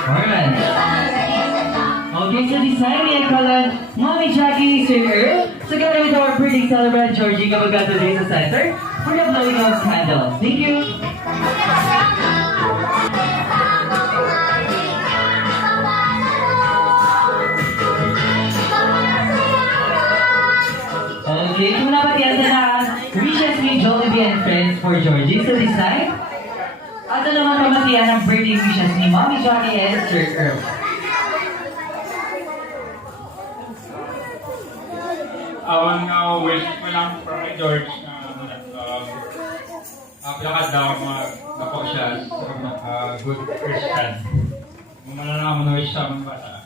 performance. Okay, so design niya kalan Mommy Jackie, Sir Earl, together with our pretty celebrant Georgie Gabaga today sa center for the blowing of candles. Thank you. Okay, kung napatiyan na wishes ni Jollibee and friends for Georgie sa design. At ano naman pamatiyan ang birthday wishes ni Mommy Jackie and Sir Earl. Awan nga wish ko lang for kay George na lakad daw magdako siya sa good Christian. Kung malalaman mo wish sa mga bata.